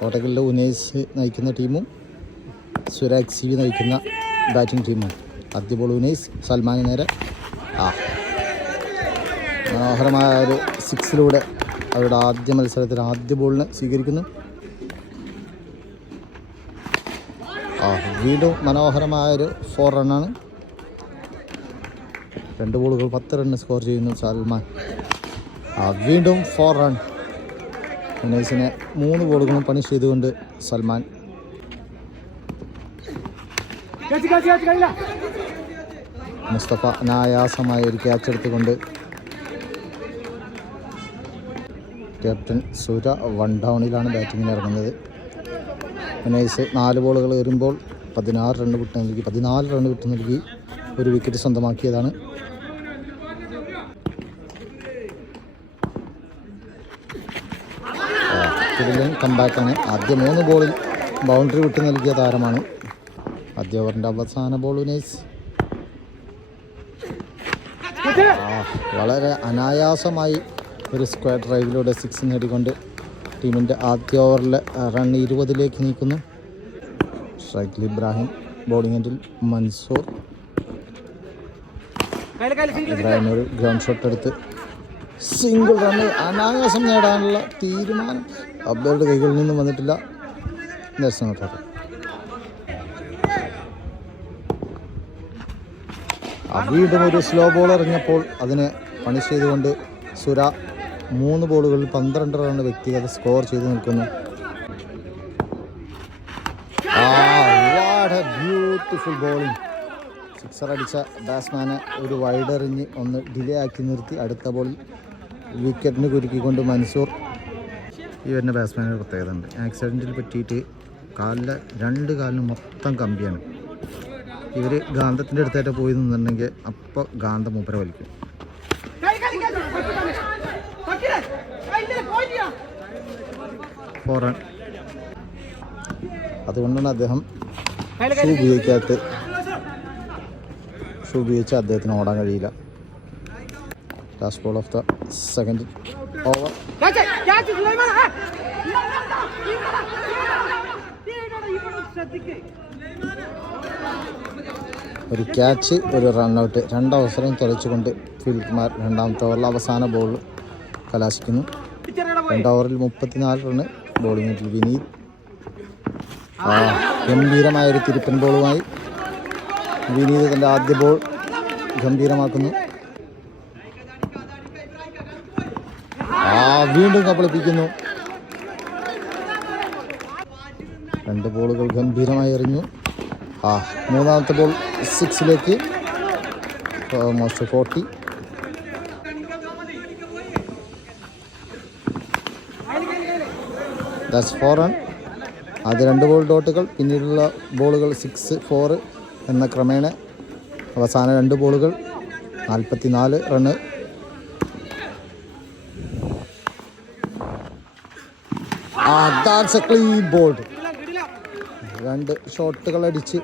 കോട്ടക്കലിലെ ഉനൈസ് നയിക്കുന്ന ടീമും സുരാഗ് സി നയിക്കുന്ന ബാറ്റിംഗ് ടീമും. ആദ്യ ബോൾ ഉനൈസ്, സൽമാന് നേരെ. മനോഹരമായ ഒരു സിക്സിലൂടെ അവരുടെ ആദ്യ മത്സരത്തിൽ ആദ്യ ബോളിനെ സ്വീകരിക്കുന്നു. വീണ്ടും മനോഹരമായൊരു 4 റണ്ണാണ്. 2 ബോളുകൾ 10 റണ്ണ് സ്കോർ ചെയ്യുന്നു സൽമാൻ. വീണ്ടും 4 റൺ. ഉനൈസിനെ 3 ബോളുകളും പണിഷ് ചെയ്തുകൊണ്ട് സൽമാൻ. മുസ്തഫ അനായാസമായ ഒരു ക്യാച്ച് എടുത്തുകൊണ്ട് ക്യാപ്റ്റൻ സുര 1 ഡൗണിലാണ് ബാറ്റിങ്ങിന് ഇറങ്ങുന്നത്. ഉനൈസ് 4 ബോളുകൾ വരുമ്പോൾ 14 റണ്ണ് വിട്ടു നൽകി ഒരു വിക്കറ്റ് സ്വന്തമാക്കിയതാണ്. കിടിലൻ കംബാക്കാണ്. ആദ്യ 3 ബോളിൽ ബൗണ്ടറി വിട്ടു നൽകിയ താരമാണ്. ആദ്യ ഓവറിൻ്റെ അവസാന ബോൾ ഉനൈസ് വളരെ അനായാസമായി ഒരു സ്ക്വയർ ഡ്രൈവിലൂടെ 6 നേടിക്കൊണ്ട് ടീമിൻ്റെ ആദ്യ ഓവറിലെ റൺ 20 നീക്കുന്നു. ഷൈഖ് ഇബ്രാഹിം ബോളിംഗ് എൻഡിൽ മൻസൂർ. ഇബ്രാഹിം ഒരു ഗ്രൗണ്ട് ഷോട്ട് എടുത്ത് സിംഗിൾ റണ്ണ് അനായാസം നേടാനുള്ള തീരുമാനം അബ്ബയുടെ കൈകളിൽ നിന്നും വന്നിട്ടില്ല. വീണ്ടും ഒരു സ്ലോ ബോൾ എറിഞ്ഞപ്പോൾ അതിനെ പണിഷ് ചെയ്തുകൊണ്ട് സുര 3 ബോളുകളിൽ 12 റണ്ണ് വ്യക്തിഗത സ്കോർ ചെയ്ത് നിൽക്കുന്നു. Beautiful bowling. 6 അടിച്ച ബാറ്റ്സ്മാനെ ഒരു വൈഡ് എറിഞ്ഞ് ഒന്ന് ഡിലേ ആക്കി നിർത്തി അടുത്ത ബോളിൽ വിക്കറ്റിന് കുരുക്കിക്കൊണ്ട് മൻസൂർ. ഈ വരുന്ന ബാറ്റ്സ്മാനൊരു പ്രത്യേകത ഉണ്ട്. ആക്സിഡൻറ്റിൽ പറ്റിയിട്ട് 2 കാലിനും മൊത്തം കമ്പിയാണ്. ഇവർ ഗാന്ധത്തിൻ്റെ അടുത്തായിട്ട് പോയി നിന്നുണ്ടെങ്കിൽ അപ്പോൾ ഗാന്ധം മൂപ്പരെ വലിക്കും. 4 റൺ. അതുകൊണ്ടാണ് അദ്ദേഹം ഷൂ ഉപയോഗിച്ച് അദ്ദേഹത്തിന് ഓടാൻ കഴിയില്ല. Last ball of the second over. ഒരു ക്യാച്ച്, ഒരു റണ്ണൗട്ട്, 2 അവസരം തുലച്ചുകൊണ്ട് ഫീൽഡർമാർ രണ്ടാമത്തെ ഓവറിൽ അവസാന ബോൾ കലാശിക്കുന്നു. 2 ഓവറിൽ 34 റണ്ണ്. ബോളിംഗിൽ വിനീത് ഗംഭീരമായൊരു തിരുപ്പൻ ബോളുമായി വിനീത് തൻ്റെ ആദ്യ ബോൾ ഗംഭീരമാക്കുന്നു. വീണ്ടും കബളിപ്പിക്കുന്നു. 2 ബോളുകൾ ഗംഭീരമായി എറിഞ്ഞു. മൂന്നാമത്തെ ബോൾ 6 ഓൾമോസ്റ്റ് 40. That's 4 run. ആദ്യ 2 ബോൾ ഡോട്ടുകൾ, പിന്നീടുള്ള ബോളുകൾ 6, 4 എന്ന ക്രമേണ അവസാന 2 ബോളുകൾ 44 run. That's A clean bold. 2 ഷോട്ടുകൾ അടിച്ച്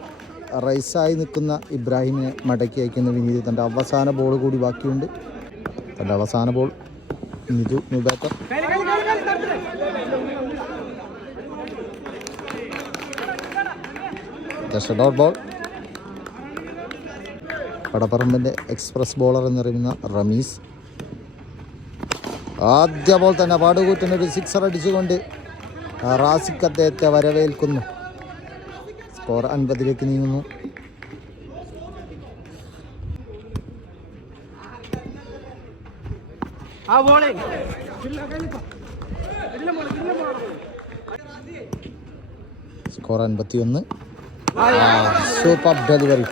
റൈസായി നിൽക്കുന്ന ഇബ്രാഹിമിനെ മടക്കി അയക്കുന്ന വിനീത്. തൻ്റെ അവസാന ബോൾ കൂടി ബാക്കിയുണ്ട്. തൻ്റെ അവസാന ബോൾ നിതു ന്യൂ ബാറ്റർ. Dot ball. പടപ്പറമ്പിൻ്റെ എക്സ്പ്രസ് ബോളർ എന്നറിയുന്ന റമീസ് ആദ്യ ബോൾ തന്നെ പാടുകൂറ്റിനൊരു 6 അടിച്ചുകൊണ്ട് റാസിഖ് അദ്ദേഹത്തെ വരവേൽക്കുന്നു. സ്കോർ 50 നീങ്ങുന്നു. സ്കോർ 51. Super delivery.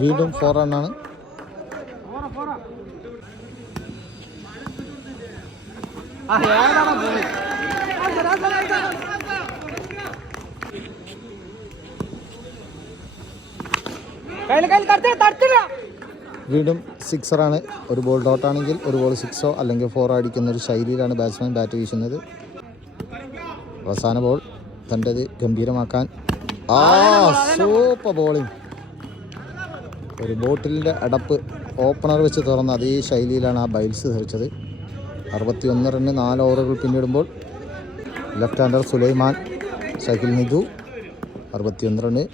വീണ്ടും 4 റണ്ണാണ്. വീണ്ടും സിക്സറാണ്. ഒരു ബോൾ ഡോട്ടാണെങ്കിൽ ഒരു ബോൾ സിക്സോ അല്ലെങ്കിൽ ഫോറോ അടിക്കുന്ന ഒരു ശൈലിയിലാണ് ബാറ്റ്സ്മാൻ ബാറ്റ് വീശുന്നത്. അവസാന ബോൾ തൻ്റെത് ഗംഭീരമാക്കാൻ സൂപ്പർ ബോളിംഗ്. ഒരു ബോട്ടിലിൻ്റെ അടപ്പ് ഓപ്പണർ വെച്ച് തുറന്ന അതേ ശൈലിയിലാണ് ആ ബൈൽസ് തെറിച്ചത്. 61 റണ്ണ് 4 ഓവറുകൾ പിന്നിടുമ്പോൾ left hander Sulaiman Shakil Nidhu 61 run.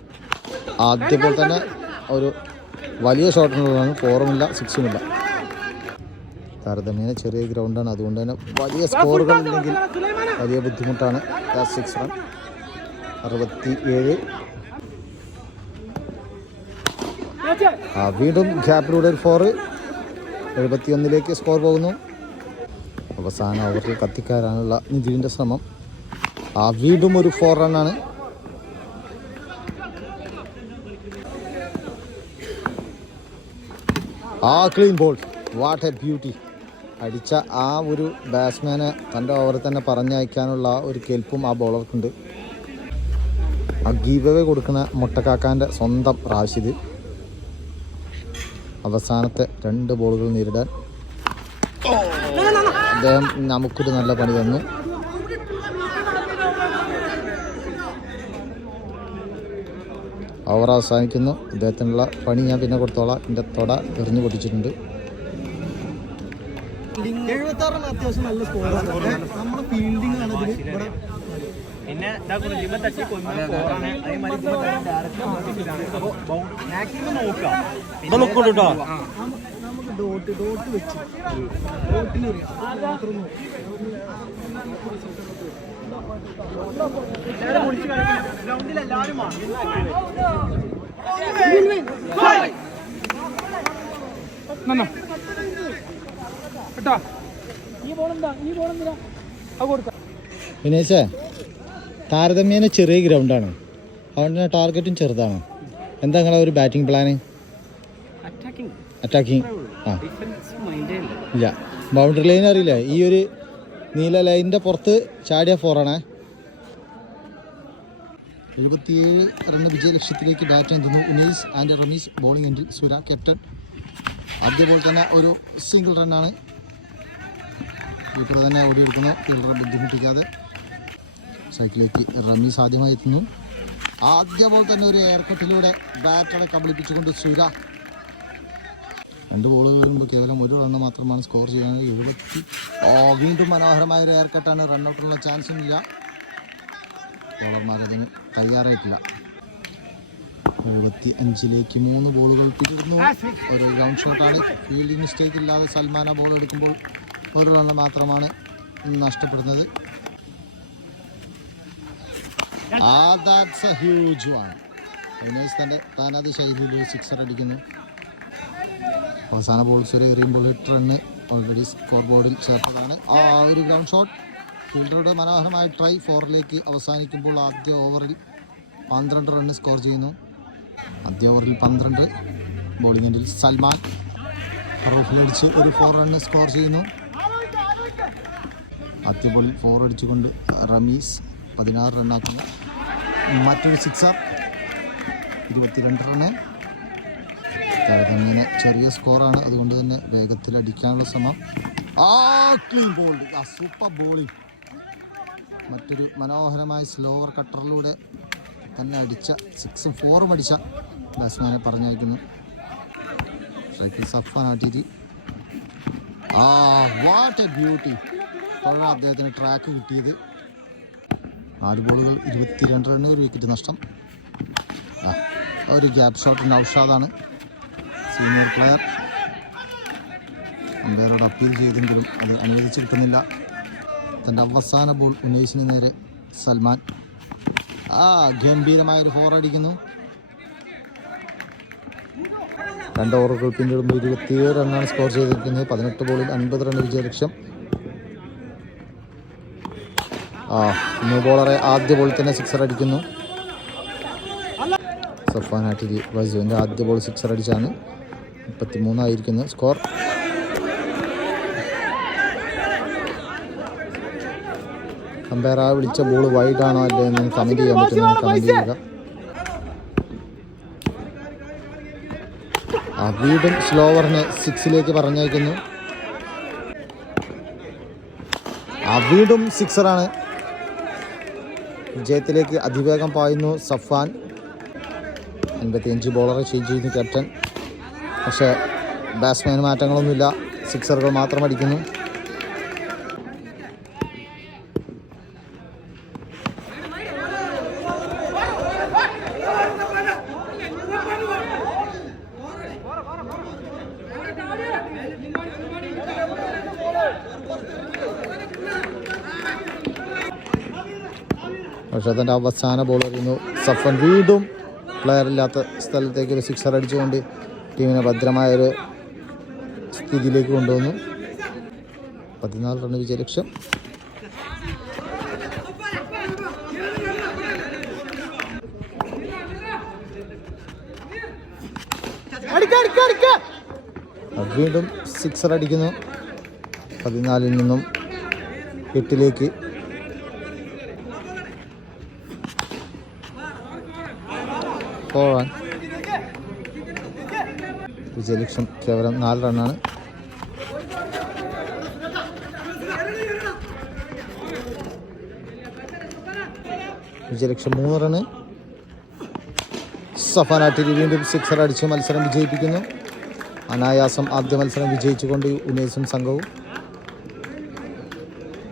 ആദ്യ ബോൾ തന്നെ ഒരു വലിയ ഷോട്ടിനുള്ളതാണ്. ഫോറുമില്ല, സിക്സുമില്ല. താരതമ്യേന ചെറിയ ഗ്രൗണ്ടാണ്, അതുകൊണ്ട് തന്നെ വലിയ സ്കോറുകൾ ഉണ്ടെങ്കിൽ വലിയ ബുദ്ധിമുട്ടാണ്. 6 റൺ 67. വീണ്ടും ഗ്യാപ്പിലൂടെ ഒരു 4. 71ലേക്ക് സ്കോർ പോകുന്നു. അവസാന ഓവറിൽ കത്തിക്കാരാനുള്ള നിധിൻ്റെ ശ്രമം. വീണ്ടും ഒരു 4 റണ്ണാണ്. Clean ball. What a beauty. അടിച്ച ആ ഒരു ബാറ്റ്സ്മാനെ തൻ്റെ ഓവറിൽ തന്നെ പറഞ്ഞയക്കാനുള്ള ഒരു കെൽപ്പും ആ ബോളർക്കുണ്ട്. ആ ഗീവ് അവേ കൊടുക്കുന്ന മുട്ടക്കാക്കാൻ്റെ സ്വന്തം റാഷിദ് അവസാനത്തെ 2 ബോളുകൾ നേരിടാൻ അദ്ദേഹം നമുക്കൊരു നല്ല പണി തന്നു. ഓവർ അവസാനിക്കുന്നു. അദ്ദേഹത്തിനുള്ള പണി ഞാൻ പിന്നെ കൊടുത്തോളാം. എൻ്റെ തൊട എറിഞ്ഞു പൊട്ടിച്ചിട്ടുണ്ട്. 76 അത്യാവശ്യം നല്ല സ്കോറാണ്. നമ്മുടെ ഫീൽഡിംഗ് ആണ് ഇതിൽ ഇവിടെ പിന്നെ നമുക്ക് ഡോട്ട് വെച്ച് ഗ്രൗണ്ടിലെല്ലാവരും വിനേശേ, താരതമ്യേന ചെറിയ ഗ്രൗണ്ടാണ്, അതുകൊണ്ട് തന്നെ ടാർഗറ്റും ചെറുതാണ്. എന്താ നിങ്ങളെ ഒരു ബാറ്റിംഗ് പ്ലാന്? അറ്റാക്കിങ്. ഇല്ല, ബൗണ്ടറി ലൈൻ അറിയില്ല. ഈ ഒരു നീല ലൈനിൻ്റെ പുറത്ത് ചാടിയ 4 ആണ്. 77 റണ്ണ് വിജയലക്ഷ്യത്തിലേക്ക് ബാറ്റ് എത്തുന്നു ഉനൈസ് ആൻഡ് റമീസ്. ബോളിംഗ് എൻഡിൽ സുര ക്യാപ്റ്റൻ. ആദ്യ ബോൾ തന്നെ ഒരു സിംഗിൾ റണ്ണാണ്. കീപ്പർ തന്നെ ഓടിയെടുക്കുന്നു, ഫീൽഡറെ ബുദ്ധിമുട്ടിക്കാതെ. സൈക്കിലേക്ക് റമീസ് ആദ്യമായി എത്തുന്നു. ആദ്യ ബോൾ തന്നെ ഒരു എയർ കട്ടിലൂടെ ബാറ്ററെ കബളിപ്പിച്ചുകൊണ്ട് സുര. 2 ബോളുകൾ വരുമ്പോൾ കേവലം 1 റണ്ണ് മാത്രമാണ് സ്കോർ ചെയ്യാൻ. 70. വീണ്ടും മനോഹരമായ ഒരു എയർ കട്ടാണ്. റണ്ണൗട്ടുള്ള ചാൻസും ഇല്ല. ബോളർമാരതിന് തയ്യാറായിട്ടില്ല. 75ലേക്ക് 3 ബോളുകൾ പിടിക്കുന്നു. ഒരു ഗ്രൗണ്ട് ഷോട്ടാണ്. ഫീൽഡിംഗ് മിസ്റ്റേക്ക് ഇല്ലാതെ സൽമാന ബോൾ എടുക്കുമ്പോൾ 1 റണ്ണ് മാത്രമാണ് നഷ്ടപ്പെടുന്നത്. ഹ്യൂജ് ആണ്. താനത് ശൈലിയിൽ 6 അടിക്കുന്നു. അവസാന ബോൾസ് വരെ എറിയുമ്പോൾ 8 റണ്ണ് ഓൾറെഡി സ്കോർ ബോർഡിൽ ചേർത്തതാണ്. ഒരു ഗ്രൗണ്ട് ഷോട്ട്. ഫീൽഡറുടെ മനോഹരമായ ട്രൈ. 4ലേക്ക് അവസാനിക്കുമ്പോൾ ആദ്യ ഓവറിൽ 12 റണ്ണ് സ്കോർ ചെയ്യുന്നു. ആദ്യ ഓവറിൽ 12. ബോളിംഗ് എൻഡിൽ സൽമാൻ റോഫിലടിച്ച് ഒരു 4 റണ്ണ് സ്കോർ ചെയ്യുന്നു. ആദ്യ ബോളിൽ 4 അടിച്ചുകൊണ്ട് റമീസ് 16 റണ്ണാക്കുന്നു. മറ്റൊരു 6. 22 റണ്ണ്. അങ്ങനെ ചെറിയ സ്കോറാണ്, അതുകൊണ്ട് തന്നെ വേഗത്തിൽ അടിക്കാനുള്ള ശ്രമം. Clean ball. Super bowling. മറ്റൊരു മനോഹരമായ സ്ലോവർ കട്ടറിലൂടെ തന്നെ അടിച്ച 6ഉം 4ഉം അടിച്ച ബാറ്റ്സ്മാനെ പറഞ്ഞയക്കുന്നു. സൈക്കിൾ സഫാൻ ആട്ടിയിട്ട് വാട്ട് എ ബ്യൂട്ടി. അപ്പോഴാണ് അദ്ദേഹത്തിന് ട്രാക്ക് കിട്ടിയത്. 4 ബോളുകൾ 22 റണ്ണ്, ഒരു വിക്കറ്റ് നഷ്ടം. ഒരു ഗ്യാപ്പ് ഷോട്ട് നൗഷാദാണ് സീനിയർ പ്ലെയർ. അമ്പയറോട് അപ്പീൽ ചെയ്തെങ്കിലും അത് അനുവദിച്ചിരിക്കുന്നില്ല. തൻ്റെ അവസാന ബോൾ ഉനൈസിന് നേരെ സൽമാൻ ഗംഭീരമായൊരു 4 അടിക്കുന്നു. 2 ഓവറുകൾ പിന്നിടുമ്പോൾ 27 റണ്ണാണ് സ്കോർ ചെയ്തിരിക്കുന്നത്. 18 ബോളിൽ 50 റണ്ണ് വിജയലക്ഷ്യം. ന്യൂ ബോളറെ ആദ്യ ബോളിൽ തന്നെ 6 അടിക്കുന്നു. സഫാൻ ആട്ടിരി വസുവിൻ്റെ ആദ്യ ബോൾ 6 അടിച്ചാണ്. 33 ആയിരിക്കുന്നു സ്കോർ. അമ്പയർ ആ വിളിച്ച ബോൾ വൈഡ് ആണോ അല്ലേ എന്ന് കമൻറ്റ് ചെയ്യാൻ പറ്റുന്ന കമൻറ്റ് ചെയ്യുക. വീണ്ടും സ്ലോവറിനെ 6ലേക്ക് പറഞ്ഞയക്കുന്നു. വീണ്ടും സിക്സറാണ്. വിജയത്തിലേക്ക് അതിവേഗം പായുന്നു സഫാൻ. 85 ബോളറെ ചേഞ്ച് ചെയ്യുന്നു ക്യാപ്റ്റൻ. പക്ഷേ ബാറ്റ്സ്മാൻ മാറ്റങ്ങളൊന്നുമില്ല, സിക്സറുകൾ മാത്രം അടിക്കുന്നു. പക്ഷേ തൻ്റെ അവസാന ബോൾ എറിയുന്നു സഫൻ. വീണ്ടും പ്ലെയർ ഇല്ലാത്ത സ്ഥലത്തേക്ക് ഒരു സിക്സർ അടിച്ചുകൊണ്ട് ടീമിനെ ഭദ്രമായൊരു സ്ഥിതിയിലേക്ക് കൊണ്ടുവന്നു. 14 റൺ വിജയലക്ഷ്യം. വീണ്ടും സിക്സർ അടിക്കുന്നു. 14 നിന്നും 8ലേക്ക്. വിജയലക്ഷ്യം കേവലം 4 റണ്ണാണ്. വിജയലക്ഷ്യം 3 റണ്ണ്. സഫാനാട്ടിൽ വീണ്ടും സിക്സർ അടിച്ച് മത്സരം വിജയിപ്പിക്കുന്നു. അനായാസം ആദ്യ മത്സരം വിജയിച്ചുകൊണ്ട് ഉമേഷും സംഘവും.